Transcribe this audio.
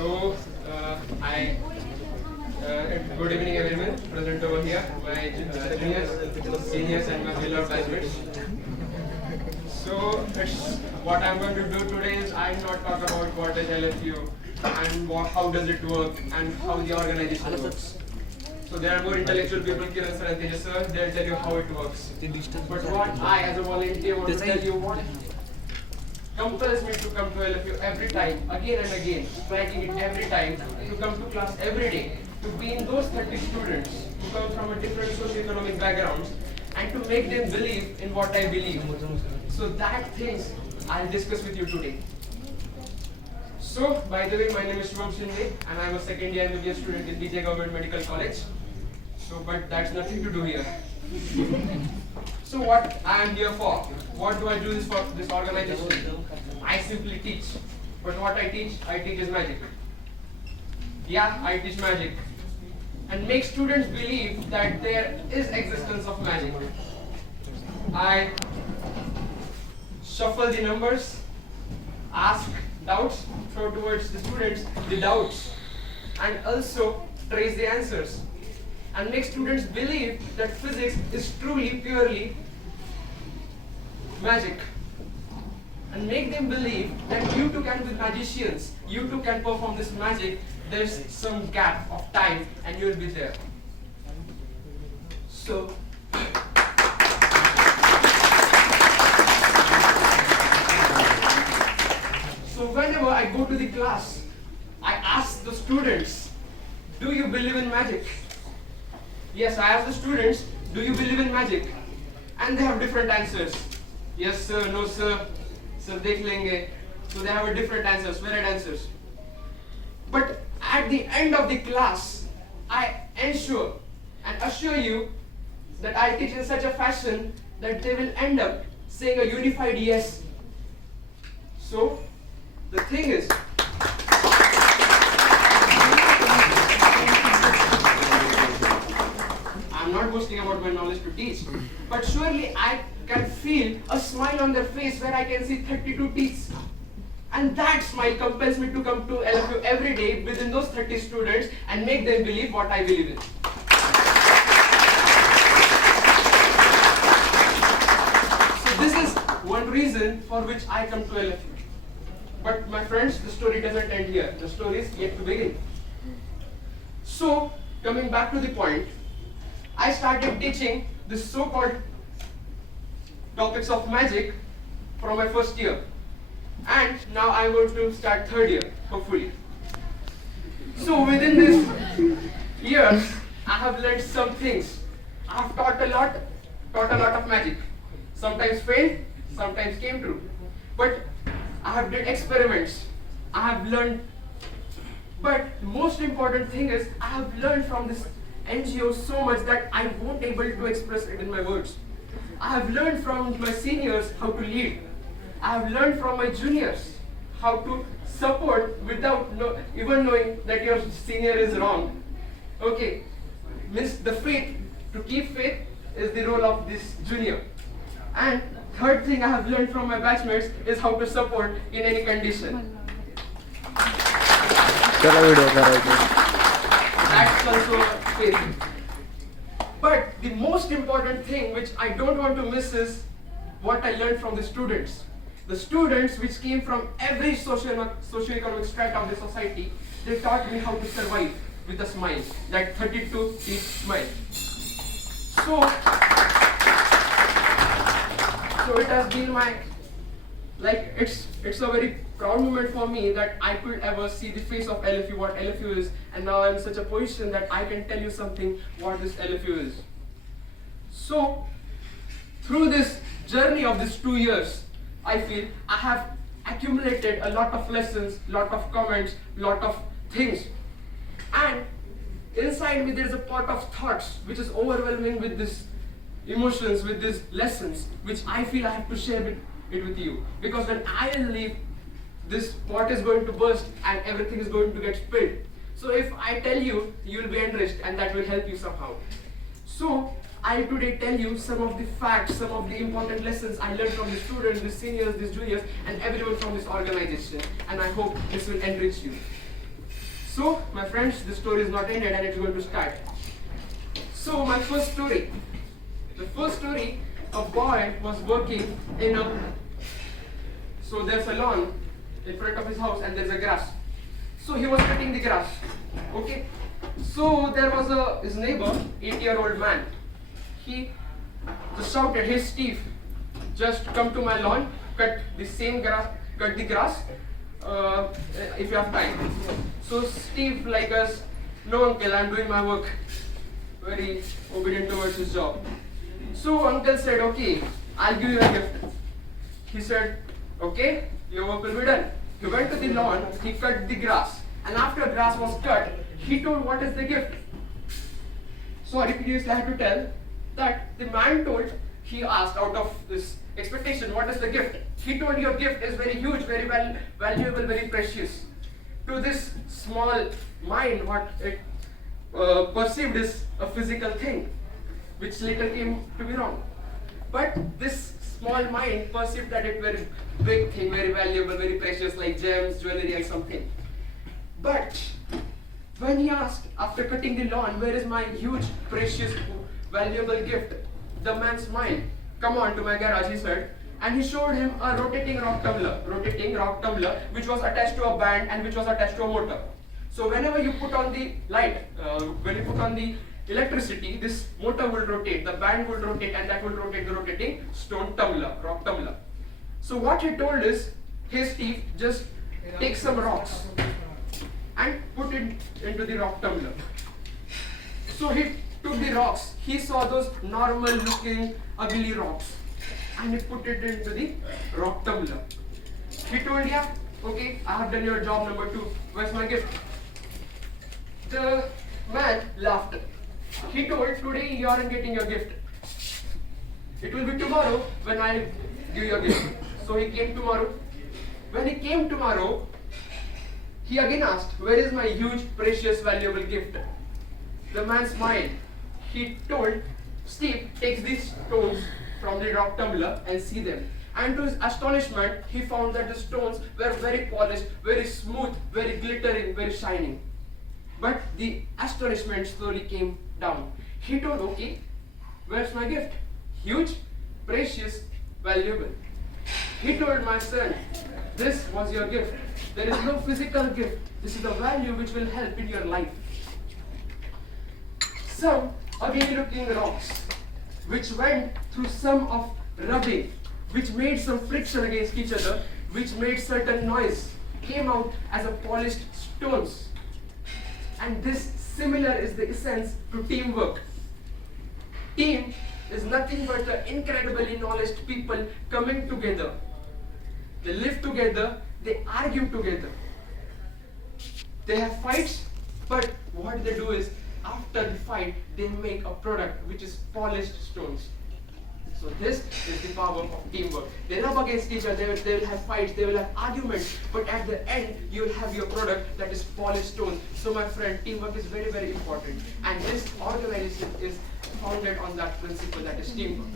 So, I good evening everyone present over here, my juniors, seniors, and my beloved classmates. So, what I'm going to do today is I'm not talk about what is LFU and how does it work and how the organization works. So there are more intellectual people, Kiran sir and Tejas sir, they'll tell you how it works. But what I as a volunteer want to tell you, what compels me to come to LFU every time, again and again, striking it every time, to come to class every day, to be in those 30 students who come from a different socio-economic backgrounds, and to make them believe in what I believe. So that things I'll discuss with you today. So, by the way, my name is Shubham Shinde, and I'm a second year MBBS student in DJ Government Medical College. So, but that's nothing to do here. So what I am here for? What do I do this for this organization? I simply teach. But what I teach is magic. Yeah, I teach magic. And make students believe that there is existence of magic. I shuffle the numbers, ask doubts, throw towards the students the doubts, and also trace the answers. And make students believe that physics is truly, purely magic. And make them believe that you too can be magicians, you too can perform this magic. There's some gap of time and you'll be there. So, whenever I go to the class, I ask the students, do you believe in magic? Yes, I ask the students, do you believe in magic? And they have different answers. Yes sir, no sir, sir dekh lenge. So they have different answers, varied answers. But at the end of the class, I ensure and assure you that I teach in such a fashion that they will end up saying a unified yes. So the thing is, I'm not boasting about my knowledge to teach, but surely I can feel a smile on their face where I can see 32 teeth. And that smile compels me to come to LFU every day within those 30 students and make them believe what I believe in. So this is one reason for which I come to LFU. But my friends, the story doesn't end here. The story is yet to begin. So, coming back to the point, I started teaching the so-called topics of magic from my first year. And now I'm going to start third year, hopefully. So within these years, I have learned some things. I have taught a lot of magic. Sometimes failed, sometimes came true. But I have did experiments. I have learned. But the most important thing is I have learned from this NGO so much that I won't able to express it in my words. I have learned from my seniors how to lead. I have learned from my juniors how to support without even knowing that your senior is wrong. Okay, means the faith, to keep faith is the role of this junior. And third thing I have learned from my batchmates is how to support in any condition. That's also faith. But the most important thing which I don't want to miss is what I learned from the students. The students which came from every socio-economic strata of the society, they taught me how to survive with a smile, that 32 teeth smile. So it has been it's a very proud moment for me that I could ever see the face of LFU, what LFU is, and now I'm in such a position that I can tell you something what this LFU is. So through this journey of these 2 years, I feel I have accumulated a lot of lessons, lot of comments, lot of things. And inside me there's a pot of thoughts which is overwhelming with these emotions, with these lessons, which I feel I have to share it with you. Because when I leave, this pot is going to burst and everything is going to get spilled. So if I tell you, you will be enriched and that will help you somehow. So I'll today tell you some of the facts, some of the important lessons I learned from the students, the seniors, the juniors, and everyone from this organization. And I hope this will enrich you. So, my friends, the story is not ended and it's going to start. So, my first story. The first story, a boy was working in a. So, there's a lawn in front of his house and there's a grass. So, he was cutting the grass. Okay. So, there was his neighbor, 8-year-old man. He just shouted, "Hey Steve, just come to my lawn, cut the grass if you have time." So Steve, like us, "No uncle, I'm doing my work." Very obedient towards his job. So uncle said, "Okay, I'll give you a gift." He said, "Okay, your work will be done." He went to the lawn, he cut the grass, and after grass was cut, he told what is the gift. Sorry, previously I had to tell that the man told, he asked out of this expectation, what is the gift? He told, "Your gift is very huge, very valuable, very precious." To this small mind, what it perceived is a physical thing, which later came to be wrong. But this small mind perceived that it very big thing, very valuable, very precious, like gems, jewelry, and something. But when he asked, after cutting the lawn, "Where is my huge, precious, valuable gift?" the man smiled. "Come on to my garage," he said, and he showed him a rotating rock tumbler, which was attached to a band and which was attached to a motor. So whenever you put on the light, when you put on the electricity, this motor will rotate, the band will rotate, and that will rotate the rotating rock tumbler. So what he told is, "Hey Steve, just take some rocks and put it into the rock tumbler." So he took the rocks. He saw those normal looking ugly rocks and he put it into the rock tumbler. He told, "Yeah, okay, I have done your job number 2. Where's my gift?" The man laughed. He told, "Today you aren't getting your gift. It will be tomorrow when I give you your gift." So he came tomorrow. When he came tomorrow, he again asked, "Where is my huge, precious, valuable gift?" The man smiled. He told, "Steve takes these stones from the rock tumbler and see them." And to his astonishment, he found that the stones were very polished, very smooth, very glittering, very shining. But the astonishment slowly came down. He told, "Okay, where's my gift? Huge, precious, valuable." He told, "My son, this was your gift. There is no physical gift. This is a value which will help in your life." Some ugly looking rocks, which went through some of rubbing, which made some friction against each other, which made certain noise, came out as a polished stones. And this similar is the essence to teamwork. Team is nothing but the incredibly knowledge people coming together. They live together, they argue together. They have fights, but what they do is, after the fight, they make a product which is polished stones. So this is the power of teamwork. They rub against each other, they will have fights, they will have arguments, but at the end, you will have your product that is polished stone. So my friend, teamwork is very, very important. And this organization is founded on that principle, that is teamwork.